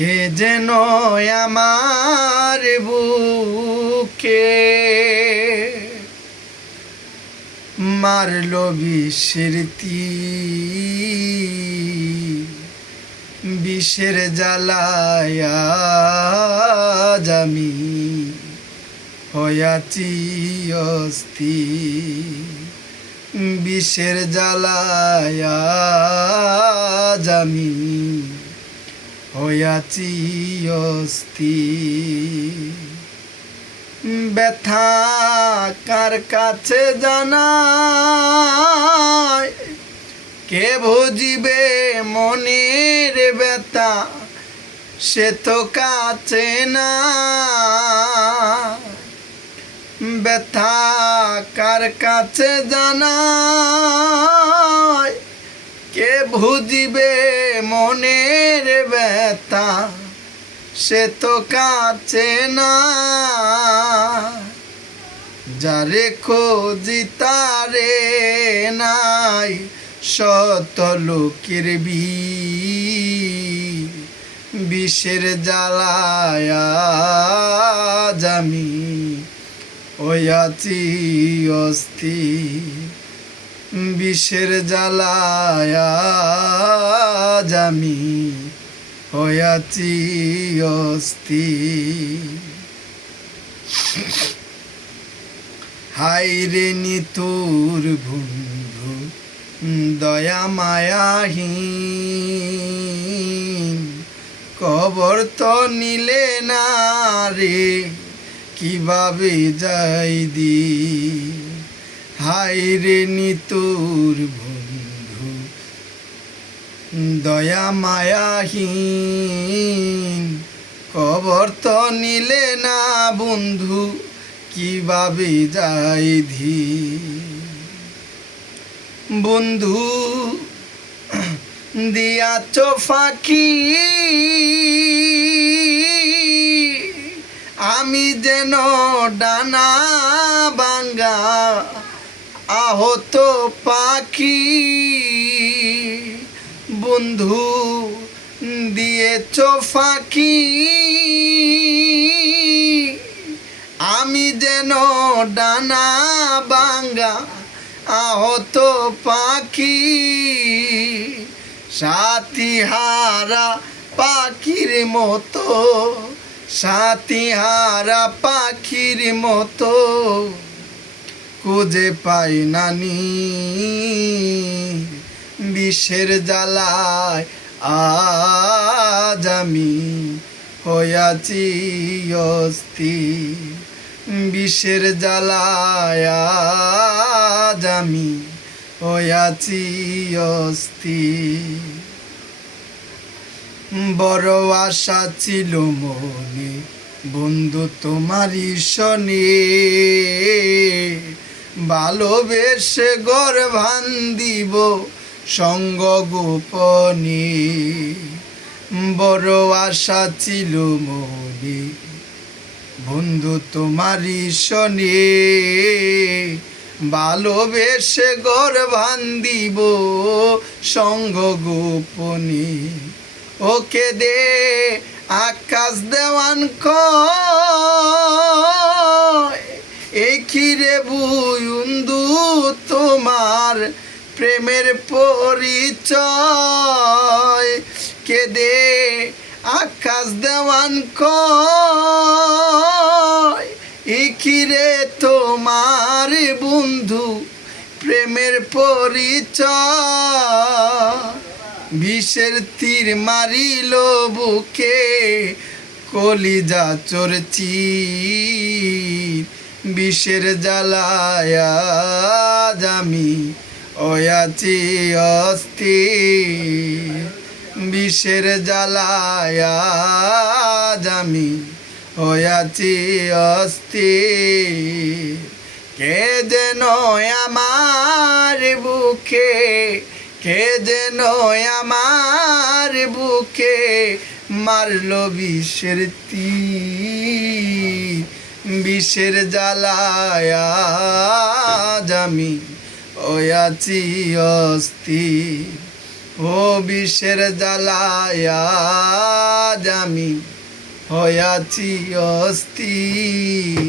কে যেন আমার বুকে মারল বিষের বিষের জ্বালায়া জামি হয়াছি অস্থি বিষের জ্বালায়া জামি হয়াছি অস্থি ব্যথা কার কাছে জানায়? কে বুঝিবে মনের ব্যথা? সে তো কাছে না। ব্যথা কার কাছে জানায়? কে বুঝিবে মনের ব্যথা? সে তো কাছে না। যারে খোঁজি তারে নাই শত লোকের বি বিষের জ্বালায়া জামি ওয়াচি অস্থি বিষের জ্বালায়া জামি হয়াছি অস্থি। হাইরে নিতুর বন্ধু, দয়া মায়াহীন। কবর তো নিলে না রে, কীভাবে যাই দি হাইরে নিতুর বন্ধু, দয়া মায়াহীন, কবর তো নিলে না বন্ধু, কীভাবে যাই ধি বন্ধু, দিয়াছ ফাঁকি, আমি যেন ডানা বাঙ্গা আহত পাখি বন্ধু দিয়েছ ফাঁকি। আমি যেন ডানা বাঙ্গা আহত পাখি, সাথী হারা পাখির মতো, সাথী হারা পাখির মতো। খুঁজে পাই নানি বিষের জ্বালায় আজ আমি হয়াছি অস্থি বিষের জ্বালায় আজ আমি হয়াছি অস্থি বড় আশা ছিল মনে, বন্ধু তোমারই শনি। ভালোবেসে গর ভান দিব সঙ্গ গোপনে। বড় আশা ছিল মনে, বন্ধু তোমারই শনি। ভালোবেসে গর ভান দিব সঙ্গ গোপনে। ওকে দে আকাশ দেওয়ান কয় এখিরে তোমার প্রেমের পরিচয়। কে দে আকাশ দেওয়ান এখিরে তোমার বন্ধু? প্রেমের পরিচয়। বিষের তীর মারিল বুকে, কলিজা চরচি বিষের জ্বালায়া জামি ওয়াচি অস্থি, বিষের জ্বালায়া জামি। অয়াচি অস্থি, কে যেন আমার বুকে, কে যেন আমার বুকে মারল বিষের তীর। বিষের জ্বালায়া জামি। ওয়াচি অস্থি ও বিষের জ্বালায়া আমি হয়াছি অস্থির